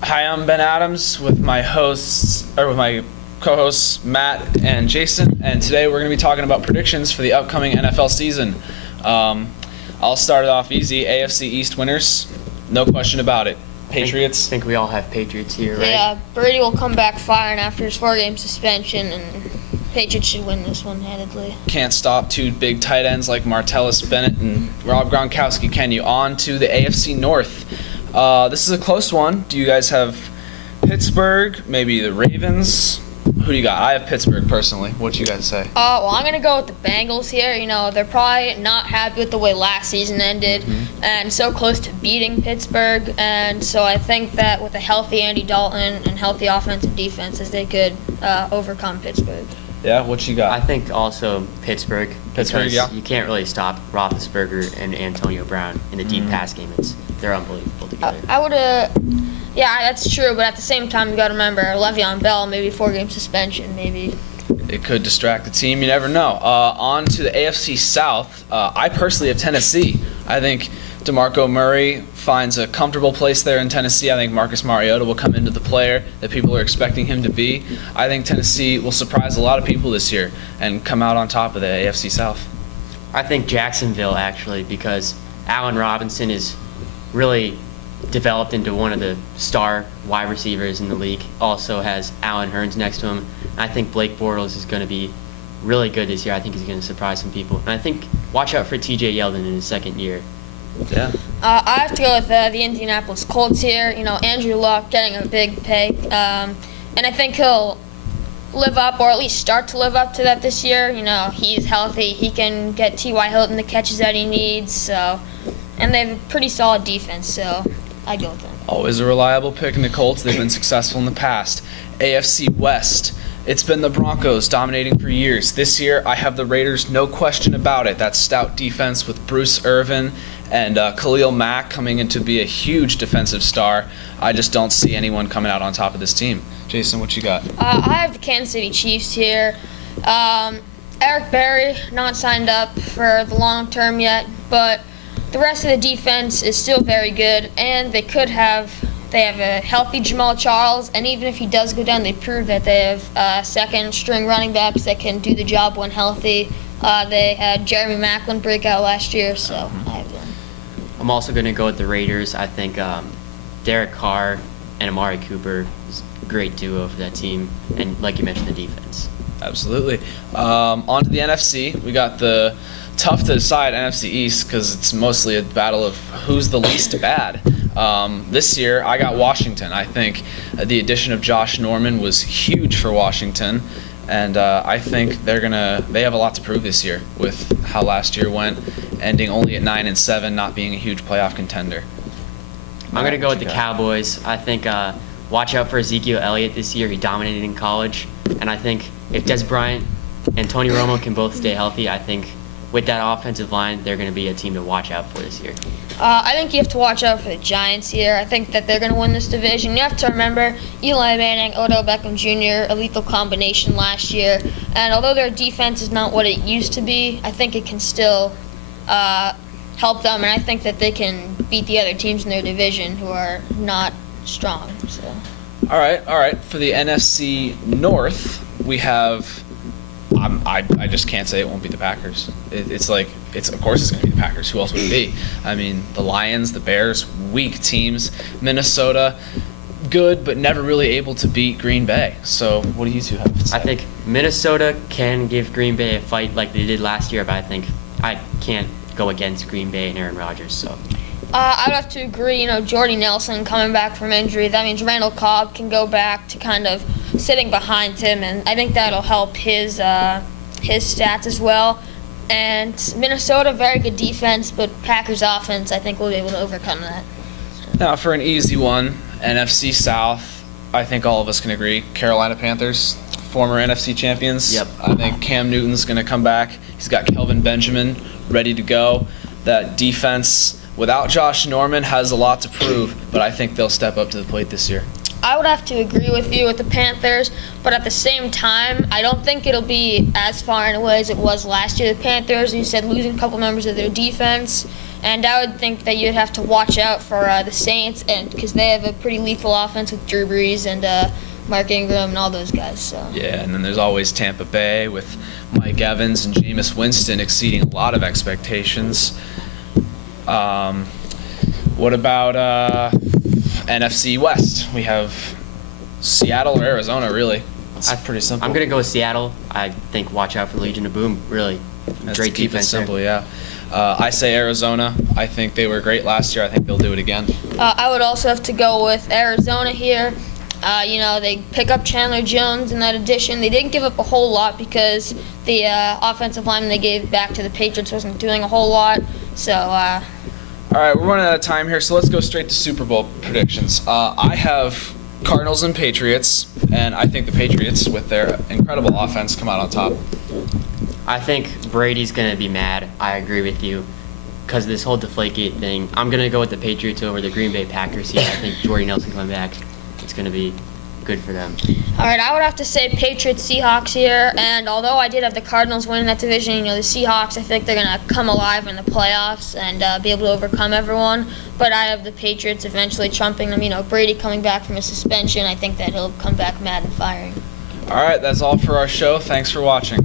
Hi, I'm Ben Adams with my co-hosts Matt and Jason, and today we're going to be talking about predictions for the upcoming NFL season. I'll start it off easy. AFC East winners, no question about it. Patriots. I think we all have Patriots here, right? Yeah, Brady will come back firing after his 4-game suspension, and Patriots should win this one handedly. Can't stop two big tight ends like Martellus Bennett and Rob Gronkowski, can you? On to the AFC North. This is a close one. Do you guys have Pittsburgh, maybe the Ravens? Who do you got? I have Pittsburgh personally. What do you guys say? Well, I'm going to go with the Bengals here. You know, they're probably not happy with the way last season ended and so close to beating Pittsburgh. And so I think that with a healthy Andy Dalton and healthy offensive defenses, they could overcome Pittsburgh. Yeah, what you got? I think also Pittsburgh. Because yeah. you can't really stop Roethlisberger and Antonio Brown in the deep pass game. They're unbelievable together. Yeah, that's true. But at the same time, you got to remember Le'Veon Bell, maybe 4-game suspension, maybe. It could distract the team. You never know. On to the AFC South. I personally have Tennessee. I think DeMarco Murray finds a comfortable place there in Tennessee. I think Marcus Mariota will come into the player that people are expecting him to be. I think Tennessee will surprise a lot of people this year and come out on top of the AFC South. I think Jacksonville, actually, because Allen Robinson is really developed into one of the star wide receivers in the league. Also has Allen Hurns next to him. I think Blake Bortles is going to be really good this year. I think he's going to surprise some people. And I think watch out for TJ Yeldon in his second year. Yeah. I have to go with the Indianapolis Colts here. You know, Andrew Luck getting a big pay. And I think he'll live up, or at least start to live up to that this year. You know, he's healthy. He can get T.Y. Hilton the catches that he needs. So, and they have a pretty solid defense, so I'd go with them. Always a reliable pick in the Colts. They've been successful in the past. AFC West. It's been the Broncos dominating for years. This year, I have the Raiders, no question about it. That stout defense with Bruce Irvin and Khalil Mack coming in to be a huge defensive star. I just don't see anyone coming out on top of this team. Jason, what you got? I have the Kansas City Chiefs here. Eric Berry not signed up for the long term yet, but the rest of the defense is still very good, and they have a healthy Jamal Charles, and even if he does go down, they prove that they have second-string running backs that can do the job when healthy. They had Jeremy Maclin break out last year, so I have them. I'm also going to go with the Raiders. I think Derek Carr and Amari Cooper is a great duo for that team, and like you mentioned, the defense. Absolutely. On to the NFC. We got the tough to decide NFC East because it's mostly a battle of who's the least bad. This year, I got Washington. I think the addition of Josh Norman was huge for Washington, and I think they have a lot to prove this year with how last year went, ending only at 9-7, not being a huge playoff contender. I'm going to go with the Cowboys. I think watch out for Ezekiel Elliott this year. He dominated in college, and I think if Des Bryant and Tony Romo can both stay healthy, I think with that offensive line, they're going to be a team to watch out for this year. I think you have to watch out for the Giants here. I think that they're going to win this division. You have to remember Eli Manning, Odell Beckham Jr., a lethal combination last year. And although their defense is not what it used to be, I think it can still help them. And I think that they can beat the other teams in their division who are not strong. So. All right. For the NFC North, we have. I just can't say it won't be the Packers. Of course it's going to be the Packers. Who else would it be? I mean, the Lions, the Bears, weak teams. Minnesota, good, but never really able to beat Green Bay. So what do you two have to say? I think Minnesota can give Green Bay a fight like they did last year, but I think I can't go against Green Bay and Aaron Rodgers. So. I'd have to agree. You know, Jordy Nelson coming back from injury. That means Randall Cobb can go back to kind of sitting behind him, and I think that'll help his stats as well. And Minnesota, very good defense, but Packers offense, I think, will be able to overcome that. Now, for an easy one, NFC South, I think all of us can agree. Carolina Panthers, former NFC champions. Yep. I think Cam Newton's going to come back. He's got Kelvin Benjamin ready to go. That defense, without Josh Norman, has a lot to prove, but I think they'll step up to the plate this year. I would have to agree with you with the Panthers, but at the same time, I don't think it'll be as far and away as it was last year. The Panthers, you said, losing a couple members of their defense, And I would think that you'd have to watch out for the Saints, and because they have a pretty lethal offense with Drew Brees and Mark Ingram and all those guys. So. Yeah, and then there's always Tampa Bay with Mike Evans and Jameis Winston exceeding a lot of expectations. What about NFC West? We have Seattle or Arizona, really. It's pretty simple. I'm gonna go with Seattle. I think watch out for Legion of Boom. Really, Let's great keep defense. it simple, yeah. I say Arizona. I think they were great last year. I think they'll do it again. I would also have to go with Arizona here. They pick up Chandler Jones in that addition. They didn't give up a whole lot because the offensive lineman they gave back to the Patriots wasn't doing a whole lot. So, All right, we're running out of time here, so let's go straight to Super Bowl predictions. I have Cardinals and Patriots, and I think the Patriots, with their incredible offense, come out on top. I think Brady's gonna be mad. I agree with you, because of this whole Deflategate thing. I'm gonna go with the Patriots over the Green Bay Packers here. I think Jordy Nelson coming back, it's gonna be good for them. all right, I would have to say Patriots Seahawks here. And although I did have the Cardinals winning that division, the Seahawks, I think they're gonna come alive in the playoffs and be able to overcome everyone. But I have the Patriots eventually trumping them. Brady coming back from a suspension, I think that he'll come back mad and firing. All right, that's all for our show. Thanks for watching.